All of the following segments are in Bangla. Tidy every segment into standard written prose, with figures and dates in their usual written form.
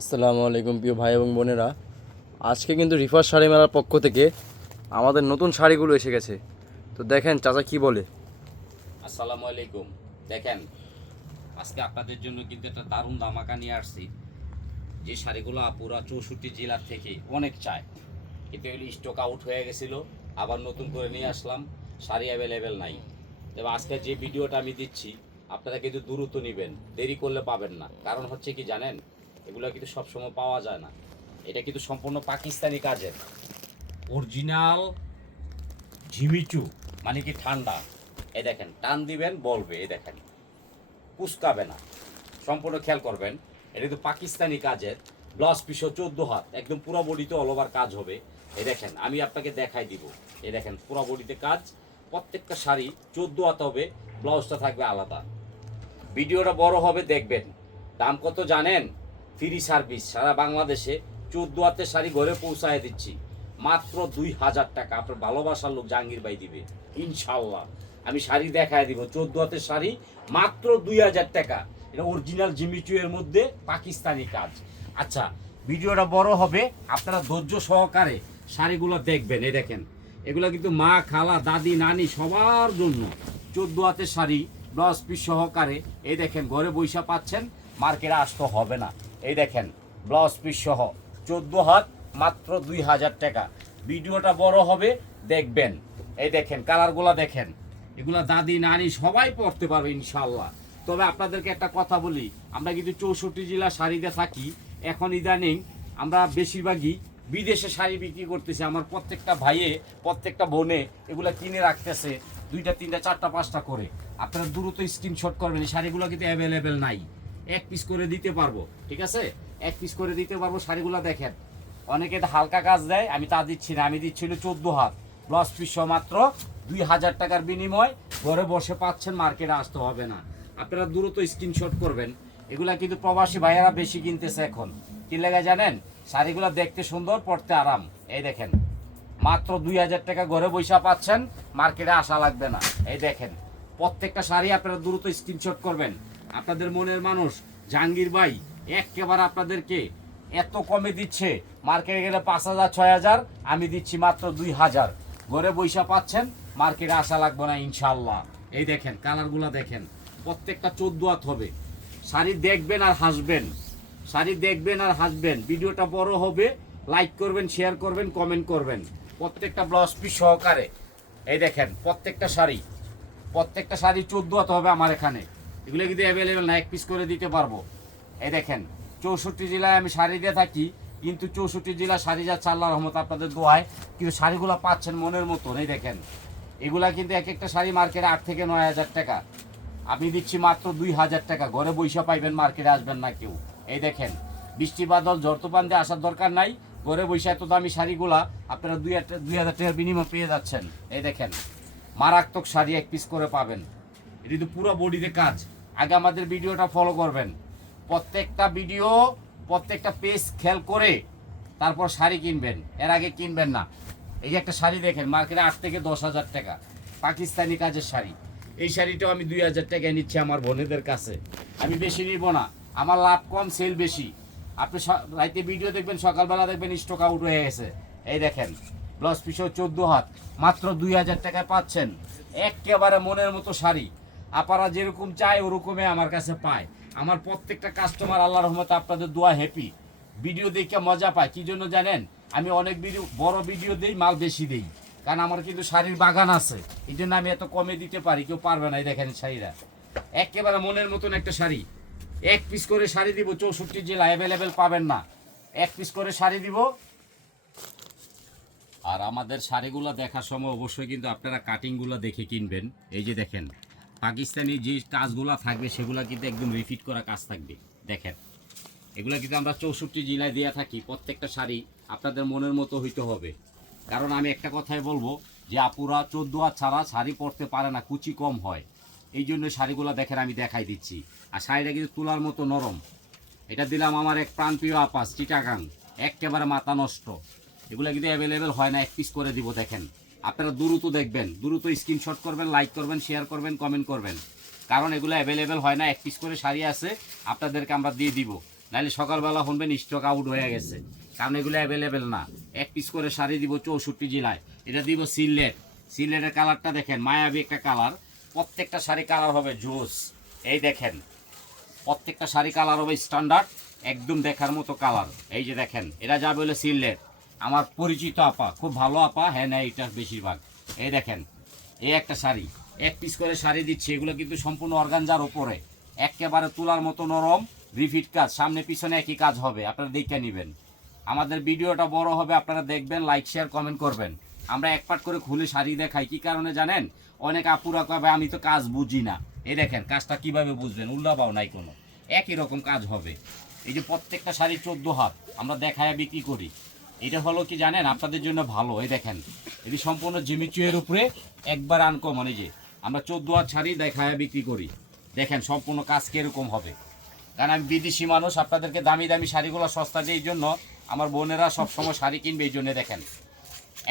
আসসালামু আলাইকুম প্রিয় ভাই এবং বোনেরা। আজকে কিন্তু রিফার শাড়ি মেলার পক্ষ থেকে আমাদের নতুন শাড়িগুলো এসে গেছে। তো দেখেন চাচা কি বলে। আসসালামু আলাইকুম। দেখেন, আজকে আপনাদের জন্য কিন্তু একটা দারুণ ধামাকা নিয়ে আসছি। যে শাড়িগুলো পুরা 64 জেলার থেকে অনেক চায়, কিন্তু এগুলি স্টক আউট হয়ে গেছিল। আবার নতুন করে নিয়ে আসলাম, শাড়ি অ্যাভেলেবেল নাই। তবে আজকে যে ভিডিওটা আমি দিচ্ছি, আপনারা কিন্তু দ্রুত নেবেন, দেরি করলে পাবেন না। কারণ হচ্ছে কি জানেন, এগুলো কিন্তু সবসময় পাওয়া যায় না। এটা কিন্তু সম্পূর্ণ পাকিস্তানি কাজের অরিজিনাল ঝিমিচু, মানে কি ঠান্ডা। এই দেখেন, টান দিবেন বলবে, এই দেখেন কুচকাবে না। সম্পূর্ণ খেয়াল করবেন, এটা কিন্তু পাকিস্তানি কাজের। ব্লাউজ পিসও 14 হাত, একদম পুরো বডিতে অল ওভার কাজ হবে। এই দেখেন, আমি আপনাকে দেখাই দিব। এই দেখেন পুরো বডিতে কাজ, প্রত্যেকটা শাড়ি 14 হাত হবে, ব্লাউজটা থাকবে আলাদা। ভিডিওটা বড় হবে, দেখবেন। দাম কত জানেন? ফ্রি সার্ভিস সারা বাংলাদেশে 14 হাতের শাড়ি ঘরে পৌঁছায় দিচ্ছি মাত্র 2000 টাকা। আপনার ভালোবাসার লোক জাহাঙ্গীর ভাই দিবে ইনশাল্লাহ। আমি শাড়ি দেখায় দিব, 14 হাতের শাড়ি মাত্র 2000 টাকা। এটা অরিজিনাল জিমিচু এর মধ্যে পাকিস্তানি কাজ। আচ্ছা, ভিডিওটা বড় হবে, আপনারা ধৈর্য সহকারে শাড়িগুলো দেখবেন। এই দেখেন, এগুলো কিন্তু মা, খালা, দাদি, নানি সবার জন্য 14 হাতের শাড়ি, ব্লাউজ পিস সহকারে। এই দেখেন, ঘরে বৈশা পাচ্ছেন, মার্কেটে আসতে হবে না। এই দেখেন, ব্লাউজ পিস সহ 14 হাত, মাত্র 2000 টাকা। ভিডিওটা বড় হবে, দেখবেন। এই দেখেন কালারগুলো দেখেন, এগুলা দাদি, নানি সবাই পড়তে পারবে ইনশাল্লাহ। তবে আপনাদেরকে একটা কথা বলি, আমরা কিন্তু 64 জেলা শাড়িতে থাকি। এখন ইদানিং আমরা বেশিরভাগই বিদেশে শাড়ি বিক্রি করতেছি। আমার প্রত্যেকটা ভাইয়ে, প্রত্যেকটা বোনে এগুলা কিনে রাখতেছে 2টা 3টা 4টা 5টা করে। আপনারা দ্রুত স্ক্রিনশট করবেন। এই শাড়িগুলো কিন্তু অ্যাভেলেবেল নাই, এক পিস করে দিতে পারবো, ঠিক আছে? এক পিস করে দিতে পারবো। শাড়িগুলো দেখেন, অনেকে হালকা কাজ দেয়, আমি তা দিচ্ছি না। আমি দিচ্ছি 14 হাত, ব্লাউজ পিস মাত্র 2000 টাকার বিনিময় ঘরে বসে পাচ্ছেন, মার্কেটে আসতে হবে না। আপনারা দ্রুত স্ক্রিনশট করবেন। এগুলা কিন্তু প্রবাসী ভাইয়েরা বেশি কিনতেছে এখন। কি লেগে জানেন? শাড়িগুলো দেখতে সুন্দর, পরতে আরাম। এই দেখেন, মাত্র 2000 টাকা ঘরে বৈশা পাচ্ছেন, মার্কেটে আসা লাগবে না। এই দেখেন, প্রত্যেকটা শাড়ি আপনারা দ্রুত স্ক্রিনশট করবেন। আপনাদের মনের মানুষ জাহাঙ্গীর ভাই একেবারে আপনাদেরকে এত কমে দিচ্ছে, মার্কেটে গেলে 5000 6000, আমি দিচ্ছি মাত্র 2000। ঘরে বৈশা পাচ্ছেন, মার্কেটে আসা লাগবে না ইনশাল্লাহ। এই দেখেন কালারগুলা দেখেন, প্রত্যেকটা 14 হাত হবে। শাড়ি দেখবেন আর হাসবেন, শাড়ি দেখবেন আর হাসবেন। ভিডিওটা বড় হবে, লাইক করবেন, শেয়ার করবেন, কমেন্ট করবেন। প্রত্যেকটা ব্লাউজ পিস সহকারে। এই দেখেন প্রত্যেকটা শাড়ি 14 হাত হবে আমার এখানে। এগুলো কিন্তু অ্যাভেলেবেল না, এক পিস করে দিতে পারবো। এই দেখেন, 64 জেলায় আমি শাড়ি দিয়ে থাকি, কিন্তু 64 জেলা শাড়ি যাচ্ছে আল্লাহর রহমত, আপনাদের দোয়ায়। কিন্তু শাড়িগুলো পাচ্ছেন মনের মতন। এই দেখেন, এগুলা কিন্তু এক একটা শাড়ি মার্কেটে 8 থেকে 9000 টাকা, আমি দিচ্ছি মাত্র 2000 টাকা। ঘরে বৈশা পাইবেন, মার্কেটে আসবেন না কেউ। এই দেখেন, বৃষ্টি বাদল ঝড় তুফান দিয়ে আসার দরকার নাই। ঘরে বৈশা এত দামি শাড়িগুলা আপনারা 2000 টাকার বিনিময় পেয়ে যাচ্ছেন। এই দেখেন, মারাত্মক শাড়ি এক পিস করে পাবেন। এটি তো পুরো বডিতে কাজ। আগে আমাদের ভিডিওটা ফলো করবেন, প্রত্যেকটা ভিডিও, প্রত্যেকটা পেজ খেয়াল করে তারপর শাড়ি কিনবেন, এর আগে কিনবেন না। এই যে একটা শাড়ি দেখেন, মার্কেটে 8 থেকে 10,000 টাকা, পাকিস্তানি কাজের শাড়ি। এই শাড়িটাও আমি 2000 টাকায় নিচ্ছি আমার বোনেদের কাছে। আমি বেশি নিব না, আমার লাভ কম, সেল বেশি। আপনি রাইতে ভিডিও দেখবেন, সকালবেলা দেখবেন স্টক আউট হয়ে গেছে। এই দেখেন, ব্লাউজ পিসও 14 হাত, মাত্র 2000 টাকায় পাচ্ছেন একেবারে মনের মতো শাড়ি। আপনারা যেরকম চায় ওরকমই আমার কাছে পায়। আমার প্রত্যেকটা কাস্টমার আল্লাহর রহমতে আপনাদের দোয়া হ্যাপি। ভিডিও দেখে মজা পায়, কি জন্য জানেন? আমি অনেক ভিডিও, বড় ভিডিও দেই, মাল বেশি দেই, কারণ আমার কিন্তু শাড়ির বাগান আছে। এই জন্য আমি এত কমে দিতে পারি, কেউ পারবে না। এই দেখেন শাড়িরা একেবারে মনের মতন একটা শাড়ি। এক পিস করে শাড়ি দিব, 64 জেলা অ্যাভেলেবেল পাবেন না। এক পিস করে শাড়ি দিব। আর আমাদের শাড়িগুলো দেখার সময় অবশ্যই কিন্তু আপনারা কাটিংগুলো দেখে কিনবেন। এই যে দেখেন, পাকিস্তানি যে কাজগুলো থাকবে সেগুলো কিন্তু একদম রিপিট করা কাজ থাকবে। দেখেন, এগুলো কিন্তু আমরা 64 জেলায় দিয়ে থাকি। প্রত্যেকটা শাড়ি আপনাদের মনের মতো হইতে হবে। কারণ আমি একটা কথাই বলবো, যে আপুরা 14 হাত ছাড়া শাড়ি পরতে পারে না, কুচি কম হয়। এই জন্য শাড়িগুলো দেখেন আমি দেখাই দিচ্ছি। আর শাড়িটা কিন্তু তুলার মতো নরম। এটা দিলাম আমার এক প্রাণপ্রিয় আপাস, চিটাগাং, একেবারে মাথা নষ্ট। এগুলো কিন্তু অ্যাভেলেবেল হয় না, এক পিস করে দিব। দেখেন, আপনারা দ্রুত দেখবেন, দ্রুত স্ক্রিনশট করবেন, লাইক করবেন, শেয়ার করবেন, কমেন্ট করবেন। কারণ এগুলো অ্যাভেলেবেল হয় না, এক পিস করে শাড়ি আছে, আপনাদেরকে আমরা দিয়ে দিব। নাহলে সকালবেলা শুনবেন স্টক আউট হয়ে গেছে, কারণ এগুলো অ্যাভেলেবেল না। এক পিস করে শাড়ি দিব 64 জেলায়। এটা দিব সিলেট। সিলেটের কালারটা দেখেন, মায়াবী একটা কালার। প্রত্যেকটা শাড়ি কালার হবে জোস। এই দেখেন, প্রত্যেকটা শাড়ি কালার হবে স্ট্যান্ডার্ড, একদম দেখার মতো কালার। এই যে দেখেন, এরা যাবে হলে সিলেট। আমার পরিচিত আপা, খুব ভালো আপা, হ্যাঁ না এটা বেশিরভাগ। এই দেখেন, এই একটা শাড়ি এক পিস করে শাড়ি দিচ্ছি। এগুলো কিন্তু সম্পূর্ণ অর্গানজার ওপরে, একেবারে তুলার মতো নরম, রিফিট কাজ, সামনে পিছনে একই কাজ হবে। আপনারা দেখে নেবেন। আমাদের ভিডিওটা বড় হবে, আপনারা দেখবেন, লাইক শেয়ার কমেন্ট করবেন। আমরা এক পাট করে খুলে শাড়ি দেখাই, কি কারণে জানেন? অনেক আপুরা কবে আমি তো কাজ বুঝি না। এই দেখেন কাজটা কিভাবে বুঝবেন, উল্লাবাও নাই কোনো, একই রকম কাজ হবে। এই যে প্রত্যেকটা শাড়ি 14 হাত আমরা দেখায় বিক্রি করি। এটা হলো কি জানেন, আপনাদের জন্য ভালো। এই দেখেন, এটি সম্পূর্ণ জিমিচুয়ের উপরে একবার আনকমন। এই যে আমরা 14 হাত শাড়ি দেখায় বিক্রি করি। দেখেন সম্পূর্ণ কাজ কিরকম হবে, কারণ আমি বিদেশি মানুষ, আপনাদেরকে দামি দামি শাড়িগুলো সস্তা দিয়ে, এই জন্য আমার বোনেরা সবসময় শাড়ি কিনবে। এই জন্য দেখেন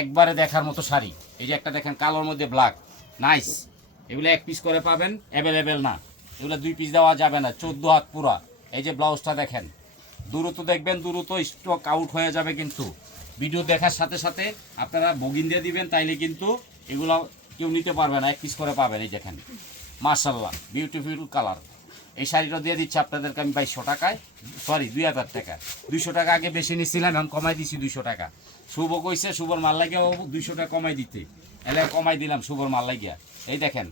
একবারে দেখার মতো শাড়ি। এই যে একটা দেখেন কালোর মধ্যে ব্ল্যাক, নাইস। এগুলো এক পিস করে পাবেন, অ্যাভেলেবেল না। এগুলো 2 পিস দেওয়া যাবে না, 14 হাত পুরা। এই যে ব্লাউজটা দেখেন, দ্রুত দেখবেন, দ্রুত স্টক আউট হয়ে যাবে। কিন্তু ভিডিও দেখার সাথে সাথে আপনারা বুকিং দিয়ে দিবেন, তাইলে কিন্তু এগুলো কেউ নিতে পারবে না, এক পিস করে পাবেন। এই দেখেন মাশাআল্লাহ, বিউটিফুল কালার। এই শাড়িটা দিয়ে দিচ্ছি আপনাদেরকে আমি 2200 টাকায়, সরি 2000 টাকা। 200 টাকা আগে বেশি নিচ্ছিলাম, এখন কমাই দিচ্ছি 200 টাকা। শুভ কইছে শুভর মাল লাগিয়া 200 টাকা কমাই দিতে, এলে কমাই দিলাম শুভর মাল লাগিয়া। এই দেখেন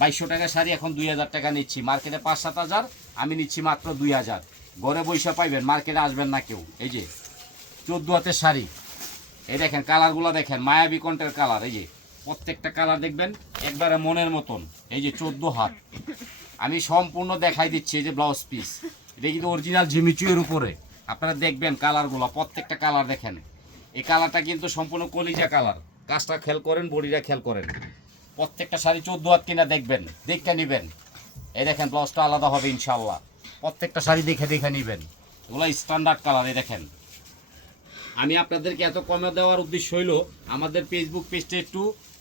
2200 টাকা শাড়ি এখন 2000 টাকা নিচ্ছি। মার্কেটে 5-7 হাজার, আমি নিচ্ছি মাত্র 2000। ঘরে বৈশা পাইবেন, মার্কেটে আসবেন না কেউ। এই যে 14 হাতের শাড়ি, এই দেখেন কালারগুলো দেখেন, মায়াবী কন্টের কালার। এই যে প্রত্যেকটা কালার দেখবেন একবারে মনের মতন। এই যে 14 হাত আমি সম্পূর্ণ দেখাই দিচ্ছি। এই যে ব্লাউজ পিস, এটা কিন্তু অরিজিনাল জিমিচুয়ের উপরে। আপনারা দেখবেন কালারগুলো, প্রত্যেকটা কালার দেখেন। এই কালারটা কিন্তু সম্পূর্ণ কলিজা কালার। কাজটা খেয়াল করেন, বডিটা খেয়াল করেন। প্রত্যেকটা শাড়ি 14 হাত কিনা দেখবেন, দেখে নেবেন। এই দেখেন ব্লাউজটা আলাদা হবে ইনশাল্লাহ। প্রত্যেকটা শাড়ি দেখে দেখে নেবেন, এগুলো স্ট্যান্ডার্ড কালার। এই দেখেন, আমি আপনাদেরকে এত কমে দেওয়ার উদ্দেশ্য হইল আমাদের ফেসবুক পেজটা একটু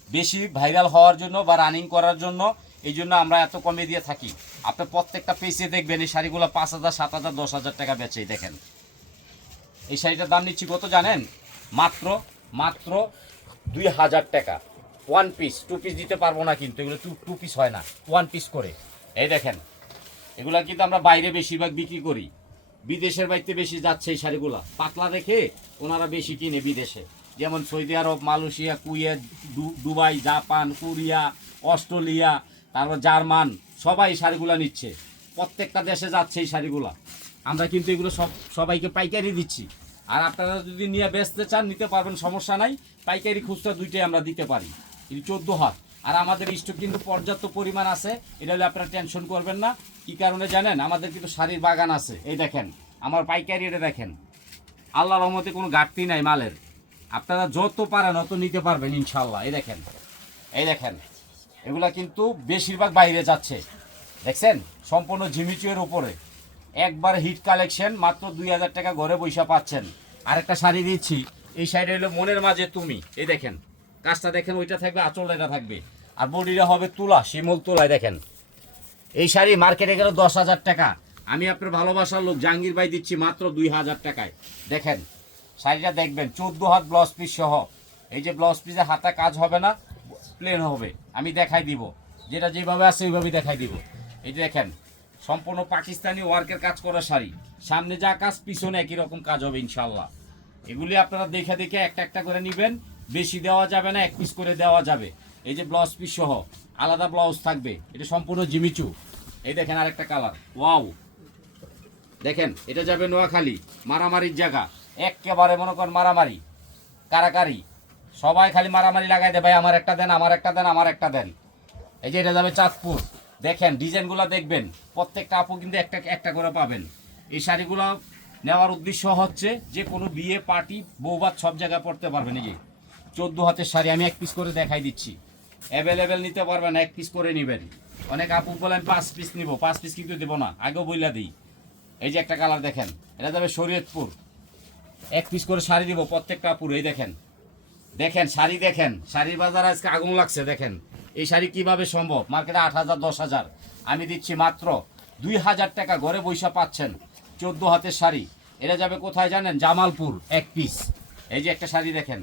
বেশি ভাইরাল হওয়ার জন্য বা রানিং করার জন্য। এই জন্য আমরা এত কমে দিয়ে থাকি। আপনি প্রত্যেকটা পেজে দেখবেন এই শাড়িগুলো 5000, 7000, 10,000 টাকা বেচে। দেখেন এই শাড়িটার দাম নিচ্ছি কত জানেন? মাত্র মাত্র 2000 টাকা। 1 পিস, 2 পিস দিতে পারবো না, কিন্তু এগুলো 2 পিস হয় না, 1 পিস করে। এই দেখেন এগুলা কিন্তু আমরা বাইরে বেশিরভাগ বিক্রি করি, বিদেশের বাড়িতে বেশি যাচ্ছে এই শাড়িগুলা। পাতলা রেখে ওনারা বেশি কিনে বিদেশে, যেমন Saudi Arab, Malaysia, Kuwait, Dubai, Japan, Korea, Australia, তারপর জার্মান, সবাই এই শাড়িগুলো নিচ্ছে। প্রত্যেকটা দেশে যাচ্ছে এই শাড়িগুলা। আমরা কিন্তু এগুলো সবাইকে পাইকারি দিচ্ছি। আর আপনারা যদি নিয়ে বেচতে চান নিতে পারবেন, সমস্যা নাই। পাইকারি খুচরা দুইটাই আমরা দিতে পারি। এই 14 হাত। আর আমাদের স্টক কিন্তু পর্যাপ্ত পরিমাণ আছে, এটা হলে আপনারা টেনশন করবেন না। কি কারণে জানেন? আমাদের কিন্তু শাড়ির বাগান আছে। এই দেখেন আমার পাইকারি, এটা দেখেন, আল্লাহর রহমতে কোনো ঘাটতি নাই মালের। আপনারা যত পারেন অত নিতে পারবেন ইনশাল্লাহ। এই দেখেন, এই দেখেন এগুলা কিন্তু বেশিরভাগ বাইরে যাচ্ছে। দেখছেন সম্পূর্ণ জিমিচুয়ের উপরে একবার হিট কালেকশন, মাত্র 2000 টাকা ঘরে বৈশা পাচ্ছেন। আরেকটা শাড়ি দিচ্ছি, এই শাড়িটা হলো মনের মাঝে তুমি। এই দেখেন কাজটা দেখেন, ওইটা থাকবে, আঁচলটা এটা থাকবে, আর বডিটা হবে তুলা, শিমুল তুলায়। দেখেন এই শাড়ি মার্কেটে গেল 10,000 টাকা, আমি আপনার ভালোবাসার লোক জাহাঙ্গীর ভাই দিচ্ছি মাত্র 2000 টাকায়। দেখেন শাড়িটা দেখবেন, 14 হাত ব্লাউজ পিস সহ। এই যে ব্লাউজ পিসে হাতা কাজ হবে না, প্লেন হবে। আমি দেখাই দিব, যেটা যেভাবে আছে ওইভাবেই দেখাই দিব। এই যে দেখেন সম্পূর্ণ পাকিস্তানি ওয়ার্কের কাজ করা শাড়ি, সামনে যা কাজ পিছনে একই রকম কাজ হবে ইনশাল্লাহ। এগুলি আপনারা দেখে দেখে একটা একটা করে নেবেন, বেশি দেওয়া যাবে না, 1 পিস করে দেওয়া যাবে। এই যে ব্লাউজ পিস সহ আলাদা ব্লাউজ থাকবে, এটা সম্পূর্ণ জিমিচু। এই দেখেন আরেকটা কালার, ওয়াও। দেখেন এটা যাবে নোয়াখালী, মারামারির জায়গা, একেবারে মনে করেন মারামারি, কারাকারি, সবাই খালি মারামারি লাগাই দেয়, ভাই আমার একটা দেন, আমার একটা দেন, আমার একটা দেন। এই যে এটা যাবে চাঁদপুর। দেখেন ডিজাইনগুলো দেখবেন, প্রত্যেকটা আপু কিন্তু একটা একটা করে পাবেন। এই শাড়িগুলো নেওয়ার উদ্দেশ্য হচ্ছে যে কোনো বিয়ে, পার্টি, বৌভাত সব জায়গায় পড়তে পারবেন। এই যে 14 হাতের শাড়ি আমি 1 পিস করে দেখাই দিচ্ছি। অ্যাভেলেবেল নিতে পারবেন, 1 পিস করে নেবেন। অনেক আপু বলেন 5 পিস নিব, 5 পিস কিন্তু দেবো না, আগেও বইলা দিই। এই যে একটা কালার দেখেন, এটা যাবে শরীয়তপুর, 1 পিস করে শাড়ি দিব প্রত্যেকটা আপুর। এই দেখেন, দেখেন শাড়ি, দেখেন শাড়ির বাজার আজকে আগুন লাগছে। দেখেন এই শাড়ি কিভাবে সম্ভব? মার্কেটে 8,000, 10,000, আমি দিচ্ছি মাত্র 2000 টাকা, ঘরে বৈশা পাচ্ছেন। 14 হাতের শাড়ি। এটা যাবে কোথায় জানেন? জামালপুর, এক পিস। এই যে একটা শাড়ি দেখেন,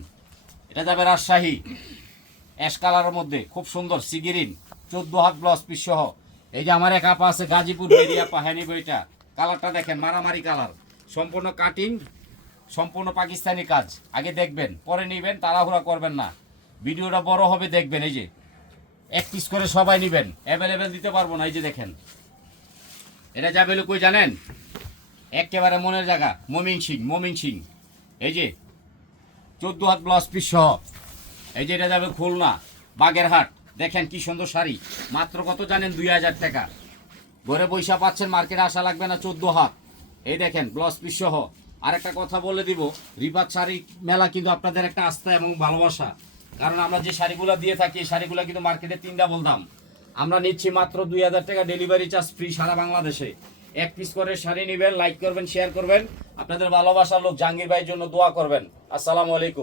এটা যাবে রাজশাহী, অ্যাশ কালারের মধ্যে, খুব সুন্দর সিগিরিন, 14 হাত ব্লাউজ পিস সহ। এই যে আমার এক আপা আছে গাজীপুর, মেরি আপা, হ্যাঁ নিব এটা। কালারটা দেখেন, মারামারি কালার, সম্পূর্ণ কাটিং, সম্পূর্ণ পাকিস্তানি কাজ। আগে দেখবেন, পরে নেবেন, তাড়াহুড়া করবেন না। ভিডিওটা বড় হবে, দেখবেন। এই যে এক পিস করে সবাই নেবেন, অ্যাভেলেবেল দিতে পারবো না। এই যে দেখেন, এটা যাবে হলো কই জানেন? একেবারে মনের জায়গা, মমিন সিং। এই যে 14 হাত ব্লাউজ পিস সহ। এই যে এটা যাবে খুলনা, বাগেরহাট। দেখেন কি সুন্দর শাড়ি, মাত্র কত জানেন? 2000 টাকা। ঘরে বৈশা পাচ্ছেন, মার্কেটে আসা লাগবে না। 14 হাত, এই দেখেন ব্লাউজ পিস সহ। আর একটা কথা বলে দিব, রিফাত শাড়ি মেলা কিন্তু আপনাদের একটা আস্থা এবং ভালোবাসা। কারণ আমরা যে শাড়িগুলো দিয়ে থাকি, এই শাড়িগুলো কিন্তু মার্কেটে 3 ডাবল দাম। আমরা নিচ্ছি মাত্র 2000 টাকা, ডেলিভারি চার্জ ফ্রি সারা বাংলাদেশে। এক পিস করে শাড়ি নেবেন, লাইক করবেন, শেয়ার করবেন। আপনাদের ভালোবাসার লোক জাহাঙ্গীর ভাইয়ের জন্য দোয়া করবেন। আসসালামু আলাইকুম।